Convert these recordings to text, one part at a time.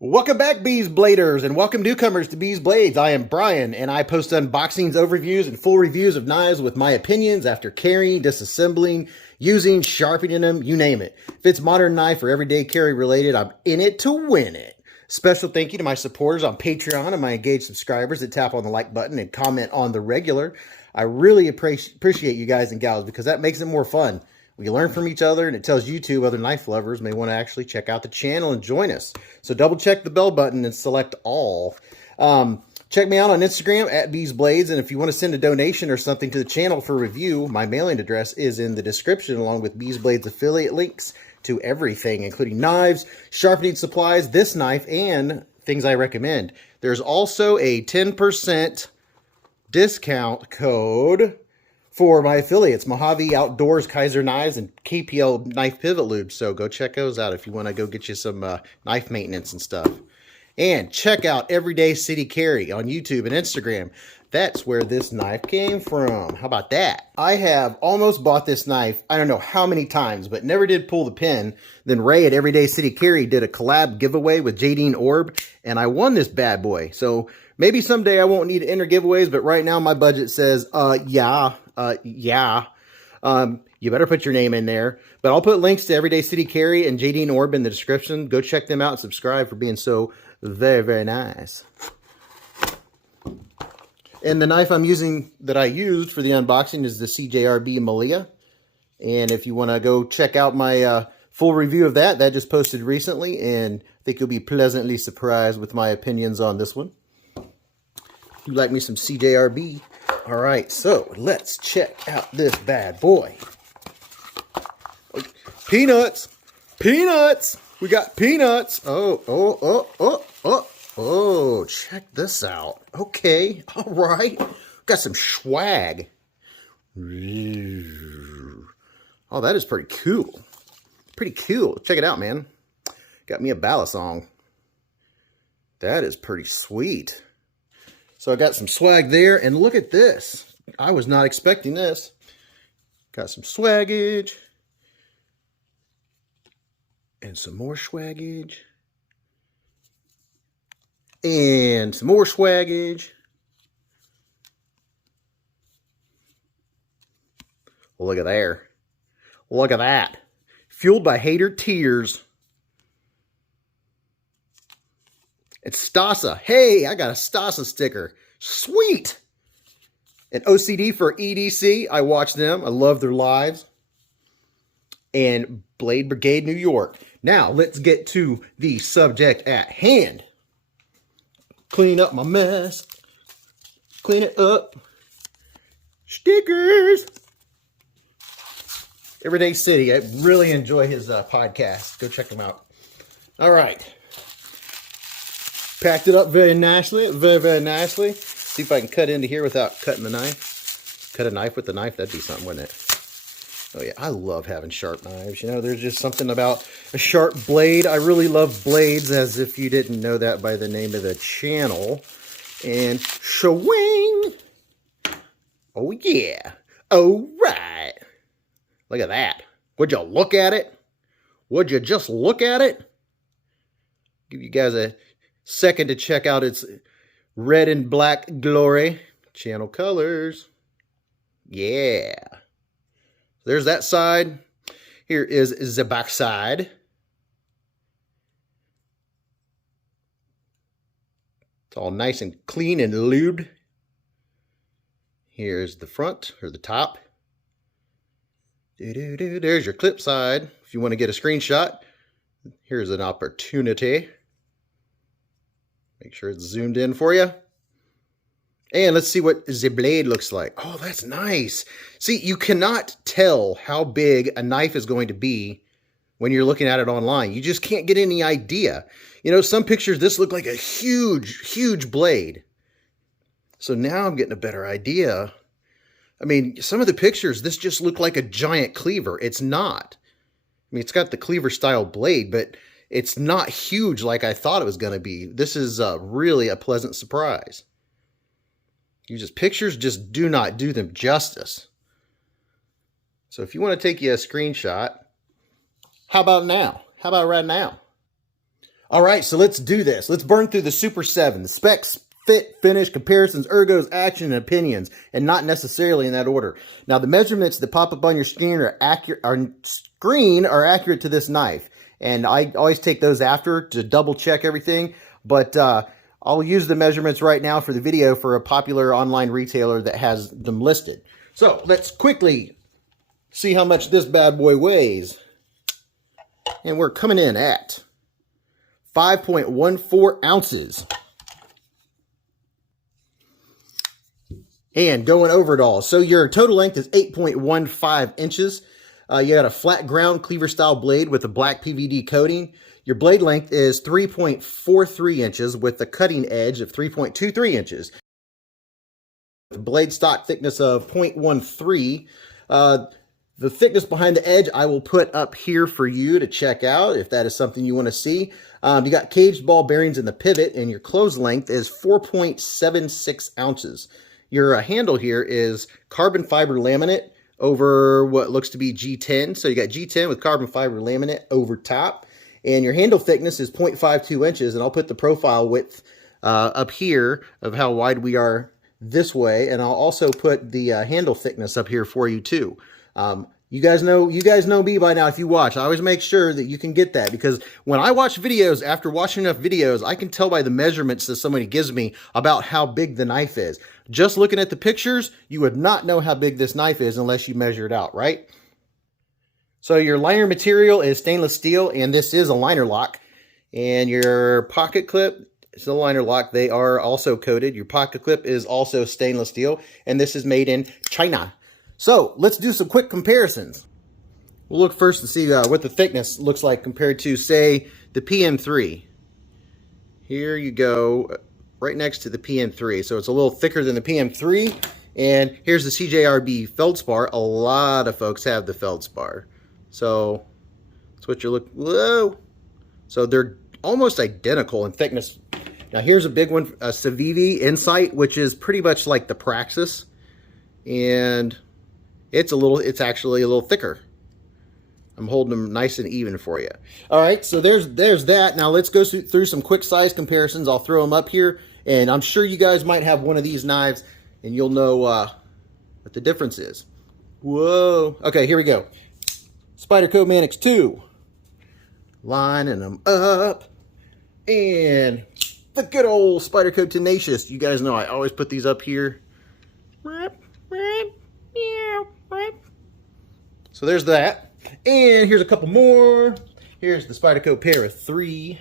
Welcome back, Beez Bladers, and welcome newcomers to Beez Blades. I am Brian, and I post unboxings, overviews, and full reviews of knives with my opinions after carrying, disassembling, using, sharpening them, you name it. If it's modern knife or everyday carry related, I'm in it to win it. Special thank you to my supporters on Patreon and my engaged subscribers that tap on the like button and comment on the regular. I really appreciate you guys and gals because that makes it more fun. We learn from each other, and it tells YouTube other knife lovers may want to actually check out the channel and join us. So double check the bell button and select all. Check me out on Instagram at Beez Blades, and if you want to send a donation or something to the channel for review, my mailing address is in the description along with Beez Blades affiliate links to everything, including knives, sharpening supplies, this knife, and things I recommend. There's also a 10% discount code for my affiliates, Mojave Outdoors, Kizer Knives, and KPL Knife Pivot Lube. So go check those out if you want to go get you some knife maintenance and stuff. And check out Everyday City Carry on YouTube and Instagram. That's where this knife came from. How about that? I have almost bought this knife, I don't know how many times, but never did pull the pin. Then Ray at Everyday City Carry did a collab giveaway with Jadine Orb, and I won this bad boy. So maybe someday I won't need to enter giveaways, but right now my budget says, yeah. You better put your name in there. But I'll put links to Everyday City Carry and Jadine Orb in the description. Go check them out and subscribe for being so very, very nice. And the knife I'm using that I used for the unboxing is the CJRB Malia. And if you want to go check out my full review of that, that just posted recently. And I think you'll be pleasantly surprised with my opinions on this one. If you like me some CJRB. All right, so let's check out this bad boy. Peanuts! Peanuts! We got peanuts! Oh, check this out. Okay, all right. Got some swag. Oh, that is pretty cool. Pretty cool. Check it out, man. Got me a balisong. That is pretty sweet. So I got some swag there, and look at this. I was not expecting this. Got some swaggage. And some more swaggage. And some more swaggage. Look at there. Look at that. Fueled by hater tears. It's Stasa. Hey, I got a Stasa sticker. Sweet. And OCD for EDC. I watch them. I love their lives. And Blade Brigade, New York. Now, let's get to the subject at hand. Clean up my mess. Clean it up. Stickers. Everyday City. I really enjoy his podcast. Go check him out. All right. Packed it up very nicely, very nicely. See if I can cut into here without cutting the knife. Cut a knife with the knife, that'd be something, wouldn't it? Oh yeah, I love having sharp knives. You know, there's just something about a sharp blade. I really love blades, as if you didn't know that by the name of the channel. And shwing! Oh yeah, all right. Look at that. Would you look at it? Would you just look at it? Give you guys a second to check out its red and black glory. Channel colors. Yeah. There's that side. Here is the back side. It's all nice and clean and lubed. Here's the front, or the top. There's your clip side. If you want to get a screenshot, here's an opportunity. Make sure it's zoomed in for you. And let's see what the blade looks like. Oh, that's nice. See, you cannot tell how big a knife is going to be when you're looking at it online. You just can't get any idea. You know, some pictures, this looked like a huge, huge blade. So now I'm getting a better idea. I mean, some of the pictures, this just looked like a giant cleaver. It's not. I mean, it's got the cleaver style blade, but it's not huge like I thought it was going to be. This is really a pleasant surprise. Pictures just do not do them justice. So if you want to take you a screenshot, how about now? How about right now? All right, so let's do this. Let's burn through the Super 7, the specs, fit, finish, comparisons, ergos, action, and opinions, and not necessarily in that order. Now, the measurements that pop up on your screen are accurate. Accurate to this knife, and I always take those after to double check everything. But I'll use the measurements right now for the video for a popular online retailer that has them listed. So let's quickly see how much this bad boy weighs, and we're coming in at 5.14 ounces. And going over it all. So your total length is 8.15 inches. You got a flat ground cleaver style blade with a black PVD coating. Your blade length is 3.43 inches with a cutting edge of 3.23 inches. Blade stock thickness of 0.13. The thickness behind the edge I will put up here for you to check out if that is something you want to see. You got caged ball bearings in the pivot, and your close length is 4.76 ounces. Your handle here is carbon fiber laminate over what looks to be G10. So you got G10 with carbon fiber laminate over top. And your handle thickness is 0.52 inches. And I'll put the profile width up here of how wide we are this way. And I'll also put the handle thickness up here for you too. You guys know me by now if you watch. I always make sure that you can get that, because when I watch videos, after watching enough videos, I can tell by the measurements that somebody gives me about how big the knife is. Just looking at the pictures, you would not know how big this knife is unless you measure it out, right? So your liner material is stainless steel, and this is a liner lock. And your pocket clip is a liner lock. They are also coated. Your pocket clip is also stainless steel, and this is made in China. So let's do some quick comparisons. We'll look first and see what the thickness looks like compared to, say, the PM3. Here you go, right next to the PM3. So it's a little thicker than the PM3. And here's the CJRB Feldspar. A lot of folks have the Feldspar. So that's what you're looking. Whoa! So they're almost identical in thickness. Now here's a big one, a Civivi Incite, which is pretty much like the Praxis, and it's actually a little thicker. I'm holding them nice and even for you. All right, so there's that. Now let's go through some quick size comparisons. I'll throw them up here, and I'm sure you guys might have one of these knives, and you'll know what the difference is. Whoa! Okay, here we go. Spyderco Manix 2. Lining them up. And the good old Spyderco Tenacious. You guys know I always put these up here. So there's that. And here's a couple more. Here's the Spyderco Pair of 3.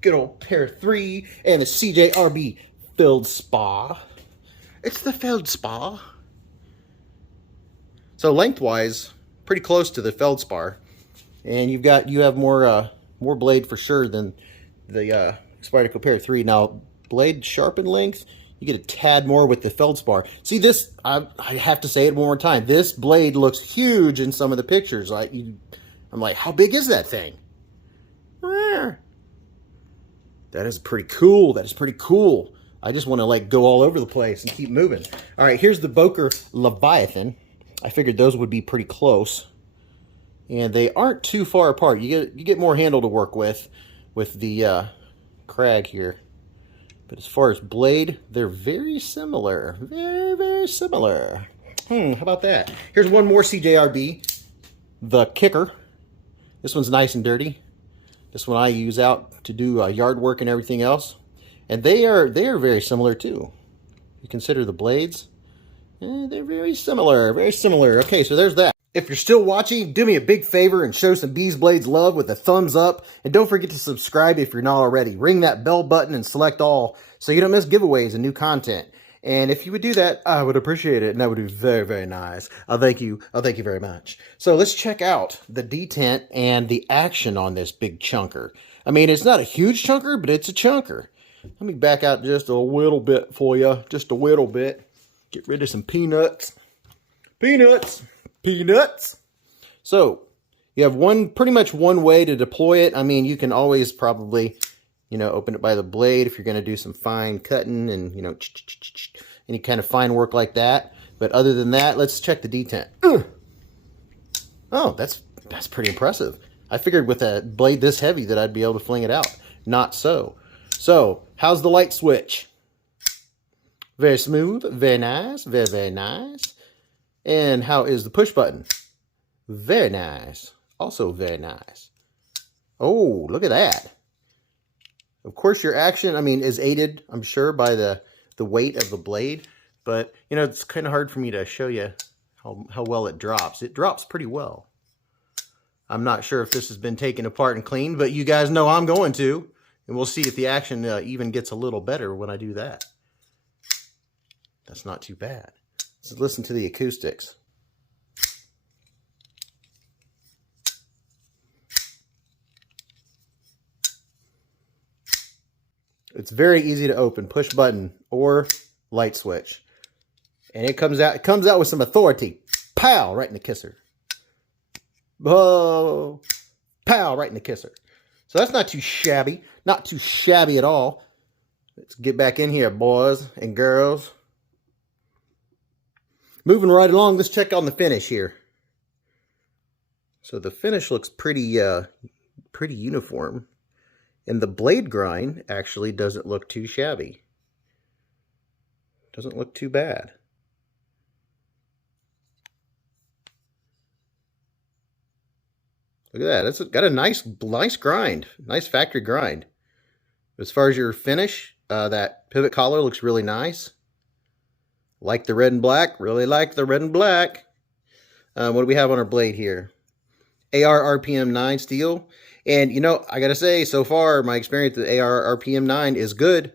Good old Pair of 3. And the CJRB Feldspar. It's the Feldspar. So lengthwise, pretty close to the Feldspar. And you have more blade for sure than the Spyderco Pair of 3. Now, blade sharpen length, you get a tad more with the Feldspar. See this, I have to say it one more time. This blade looks huge in some of the pictures. I'm like, how big is that thing? That is pretty cool. That is pretty cool. I just want to like go all over the place and keep moving. All right, here's the Boker Leviathan. I figured those would be pretty close. And they aren't too far apart. You get more handle to work with the Crag here. But as far as blade, they're very similar. Very, very similar. How about that? Here's one more CJRB. The Kicker. This one's nice and dirty. This one I use out to do yard work and everything else. And they are very similar too. You consider the blades. They're very similar. Very similar. Okay, so there's that. If you're still watching, do me a big favor and show some Beez Blades love with a thumbs up. And don't forget to subscribe if you're not already. Ring that bell button and select all so you don't miss giveaways and new content. And if you would do that, I would appreciate it. And that would be very, very nice. I'll thank you. I'll thank you very much. So let's check out the detent and the action on this big chunker. I mean, it's not a huge chunker, but it's a chunker. Let me back out just a little bit for you. Just a little bit. Get rid of some peanuts. Peanuts. Peanuts. So you have pretty much one way to deploy it. I mean, you can always probably, open it by the blade if you're going to do some fine cutting and, any kind of fine work like that. But other than that, let's check the detent. Oh, that's pretty impressive. I figured with a blade this heavy that I'd be able to fling it out. Not so. So, how's the light switch? Very smooth, very nice, very, very nice. And how is the push button? Very nice. Also very nice. Oh, look at that. Of course, your action, I mean, is aided, I'm sure, by the weight of the blade. But, you know, it's kind of hard for me to show you how well it drops. It drops pretty well. I'm not sure if this has been taken apart and cleaned, but you guys know I'm going to. And we'll see if the action even gets a little better when I do that. That's not too bad. Let's listen to the acoustics. It's very easy to open. Push button or light switch. And it comes out with some authority. Pow! Right in the kisser. Oh, pow! Right in the kisser. So that's not too shabby. Not too shabby at all. Let's get back in here, boys and girls. Moving right along, let's check on the finish here. So the finish looks pretty uniform. And the blade grind actually doesn't look too shabby. Doesn't look too bad. Look at that. It's got a nice grind. Nice factory grind. As far as your finish, that pivot collar looks really nice. Like the red and black. Really like the red and black. What do we have on our blade here? AR RPM 9 steel. And, you know, I got to say, so far, my experience with AR RPM 9 is good.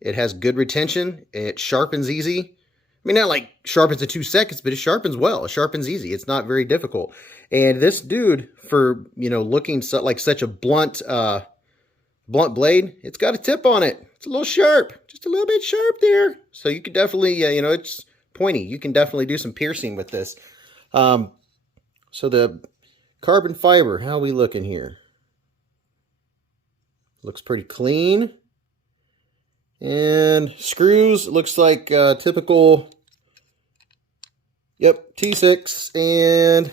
It has good retention. It sharpens easy. I mean, not like sharpens in 2 seconds, but it sharpens well. It sharpens easy. It's not very difficult. And this dude, for, you know, looking like such a blunt blade, it's got a tip on it. It's a little sharp. Just a little bit sharp there. So you could definitely, you know, it's pointy. You can definitely do some piercing with this. So the carbon fiber, how are we looking here? Looks pretty clean. And screws, looks like typical, yep, T6 and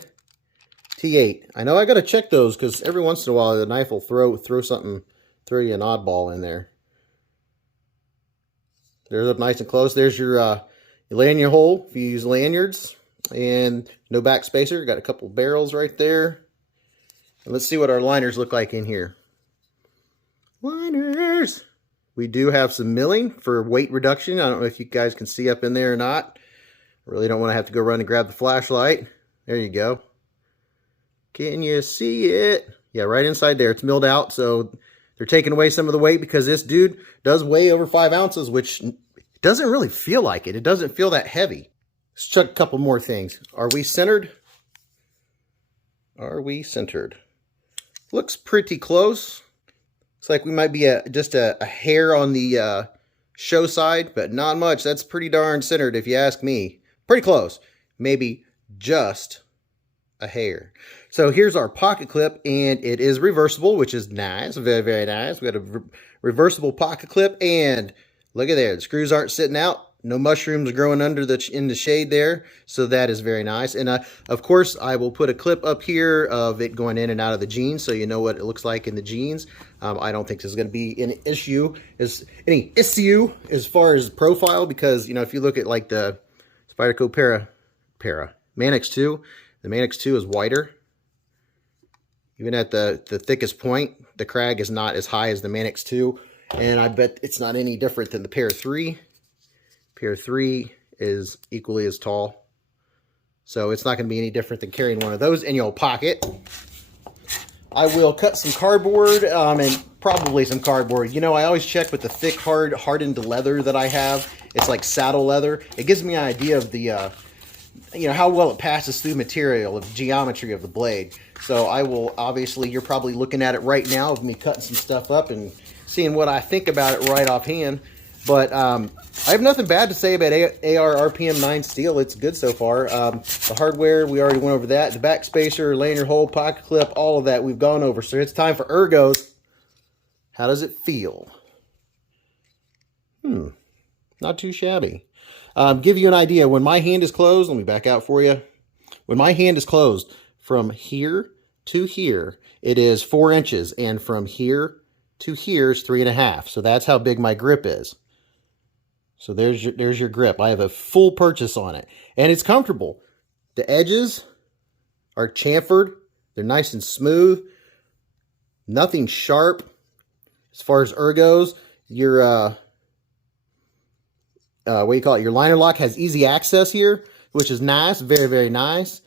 T8. I know I got to check those because every once in a while the knife will throw you an oddball in there. There's up nice and close. There's your lanyard hole if you use lanyards. And no back spacer. Got a couple barrels right there. And let's see what our liners look like in here. Liners! We do have some milling for weight reduction. I don't know if you guys can see up in there or not. I really don't want to have to go run and grab the flashlight. There you go. Can you see it? Yeah, right inside there. It's milled out, so they're taking away some of the weight because this dude does weigh over 5 ounces, which doesn't really feel like it. It doesn't feel that heavy. Let's check a couple more things. Are we centered? Are we centered? Looks pretty close. Looks like we might be just a hair on the show side, but not much. That's pretty darn centered if you ask me. Pretty close. Maybe just a hair. So here's our pocket clip, and it is reversible, which is nice. Very, very nice. We got a reversible pocket clip, and look at there. The screws aren't sitting out. No mushrooms growing under in the shade there, so that is very nice. And of course, I will put a clip up here of it going in and out of the jeans, so you know what it looks like in the jeans. I don't think this is going to be any issue as far as profile, because you know if you look at like the Spyderco Manix 2, the Manix 2 is wider. Even at the thickest point, the Crag is not as high as the Manix 2, and I bet it's not any different than the Pair 3. Pair 3 is equally as tall. So it's not going to be any different than carrying one of those in your pocket. I will cut some cardboard and probably some cardboard. You know, I always check with the thick, hardened leather that I have. It's like saddle leather. It gives me an idea of the, you know, how well it passes through material, of geometry of the blade. So I will, obviously, you're probably looking at it right now of me cutting some stuff up and seeing what I think about it right offhand. But I have nothing bad to say about AR RPM 9 steel. It's good so far. The hardware, we already went over that. The back spacer, lanyard hole, pocket clip, all of that we've gone over. So it's time for Ergos. How does it feel? Not too shabby. Give you an idea. When my hand is closed, let me back out for you. When my hand is closed, from here to here, it is 4 inches, and from here to here is 3.5. So that's how big my grip is. So there's your grip. I have a full purchase on it, and it's comfortable. The edges are chamfered. They're nice and smooth. Nothing sharp. As far as ergos, your what do you call it? Your liner lock has easy access here, which is nice. Very, very nice.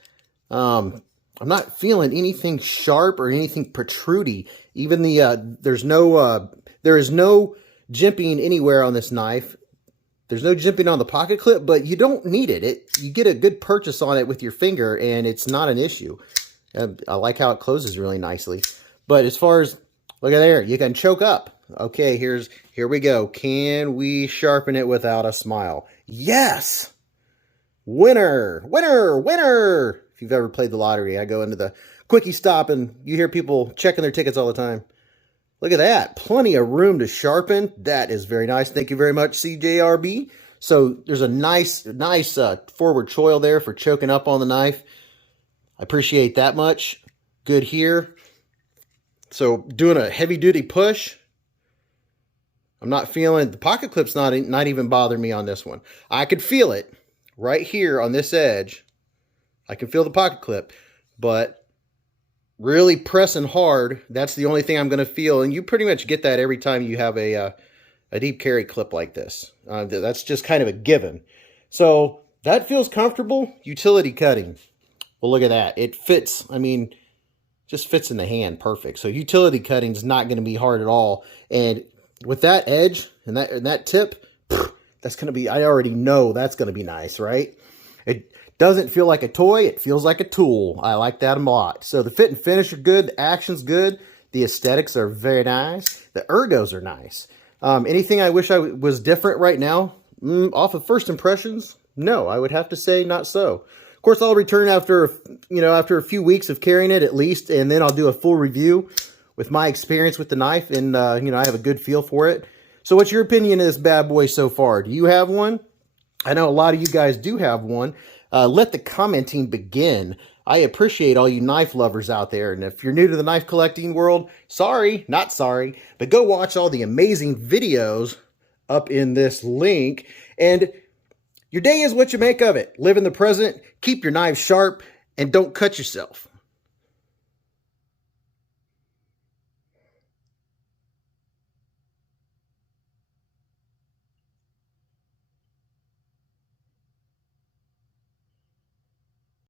I'm not feeling anything sharp or anything protrudy. Even the there is no jimping anywhere on this knife. There's no jimping on the pocket clip, but you don't need it. You get a good purchase on it with your finger, and it's not an issue. I like how it closes really nicely. But as far as, look at there, you can choke up. Okay, here we go. Can we sharpen it without a smile? Yes! Winner! Winner! Winner! If you've ever played the lottery, I go into the quickie stop and you hear people checking their tickets all the time. Look at that. Plenty of room to sharpen. That is very nice. Thank you very much, CJRB. So there's a nice forward choil there for choking up on the knife. I appreciate that much. Good here. So doing a heavy-duty push. I'm not feeling, the pocket clip's not even bothering me on this one. I could feel it right here on this edge. I can feel the pocket clip, but really pressing hard, that's the only thing I'm going to feel. And you pretty much get that every time you have a deep carry clip like this. That's just kind of a given. So that feels comfortable. Utility cutting. Well, look at that. It fits. I mean, just fits in the hand perfect. So utility cutting is not going to be hard at all. And with that edge and that tip, that's going to be, I already know that's going to be nice, right? It doesn't feel like a toy. It feels like a tool. I like that a lot. So the fit and finish are good. The action's good. The aesthetics are very nice. The ergos are nice. Anything I wish I was different right now? Off of first impressions? No, I would have to say not so. Of course, I'll return after a few weeks of carrying it at least, and then I'll do a full review with my experience with the knife, and I have a good feel for it. So what's your opinion of this bad boy so far? Do you have one? I know a lot of you guys do have one. Let the commenting begin. I appreciate all you knife lovers out there, and if you're new to the knife collecting world, sorry, not sorry, but go watch all the amazing videos up in this link, and your day is what you make of it. Live in the present, keep your knives sharp, and don't cut yourself.